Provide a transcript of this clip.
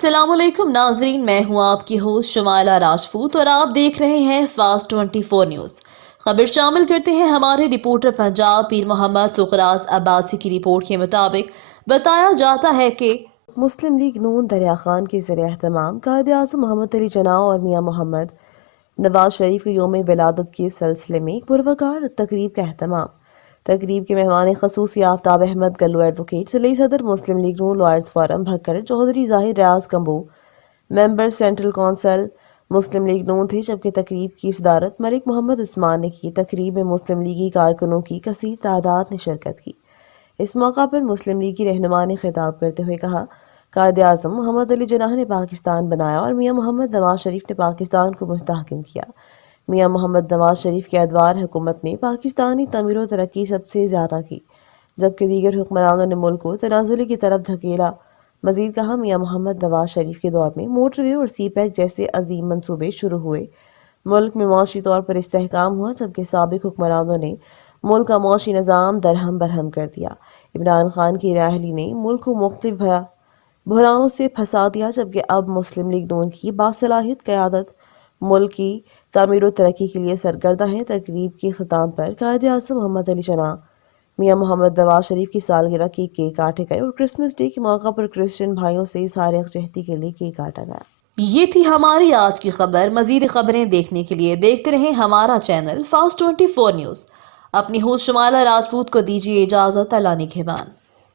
अस्सलाम वालेकुम नाजरीन, मैं हूं आपकी होस्ट शुमाइला राजपूत और आप देख रहे हैं फास्ट 24 न्यूज। खबर शामिल करते हैं हमारे रिपोर्टर पंजाब पीर मोहम्मद सुखराज अब्बासी की रिपोर्ट के मुताबिक बताया जाता है कि मुस्लिम लीग नून दरिया खान के ज़रिए एहतमाम कायद-ए-आज़म मोहम्मद अली जिन्नाह और मियां मोहम्मद नवाज शरीफ के यौम विलादत के सिलसिले में एक पुरवकार तकरीब का एहतमाम। तकरीब के मेहमान खसूसी आफ्ताब अहमद गल्लू एडवोकेट, सली सदर मुस्लिम लीग नून लॉयर्स फोरम भक्कर, चौधरी जाहिर रियाज कम्बू मेंबर सेंट्रल कौंसिल मुस्लिम लीग नून थे, जबकि तकरीब की सदारत मलिक मोहम्मद उस्मान ने की। तकरीब में मुस्लिम लीगी कारकुनों की कसीर तादाद ने शिरकत की। इस मौका पर मुस्लिम लीगी रहनुमा ने खिताब करते हुए कहा, कायद-ए-आज़म मोहम्मद अली जिन्नाह ने पाकिस्तान बनाया और मियां मोहम्मद नवाज शरीफ ने पाकिस्तान को मुस्तहकम किया। मियां मोहम्मद नवाज शरीफ के अदवार हुकूमत में पाकिस्तानी तमीर और तरक्की सबसे ज्यादा की, जबकि दीगर हुक्मरानों ने मुल्क को तनाजुली की तरफ धकेला। मजीद कहा, मियां मोहम्मद नवाज शरीफ के दौर में मोटरवे और सी पैक जैसे अजीम मंसूबे शुरू हुए, मुल्क में माशी तौर पर इस्तेहकाम हुआ, जबकि साबिक हुक्मरानों ने मुल्क का माशी निज़ाम दरहम बरहम कर दिया। इमरान खान की नाअहली ने मुल्क को मुख्तलिफ बहरानों से फंसा दिया, जबकि अब मुस्लिम लीग नून की बासलाहियत क़यादत मुल्क की तामीर और तरक्की के लिए सरगर्दा है। तकरीब के ख़िताम पर कायद-ए-आज़म मोहम्मद अली जिन्नाह, मियां मोहम्मद नवाज शरीफ की सालगिरह के केक काटे गए और क्रिसमस डे के मौका पर क्रिश्चियन भाइयों से इज़हार यकजहती के लिए केक काटा गया। ये थी हमारी आज की खबर। मजीद खबरें देखने के लिए देखते रहें हमारा चैनल फास्ट 24 न्यूज। अपनी होस्ट शुमाइला राजपूत को दीजिए इजाजत। अल्लाह निगहबान।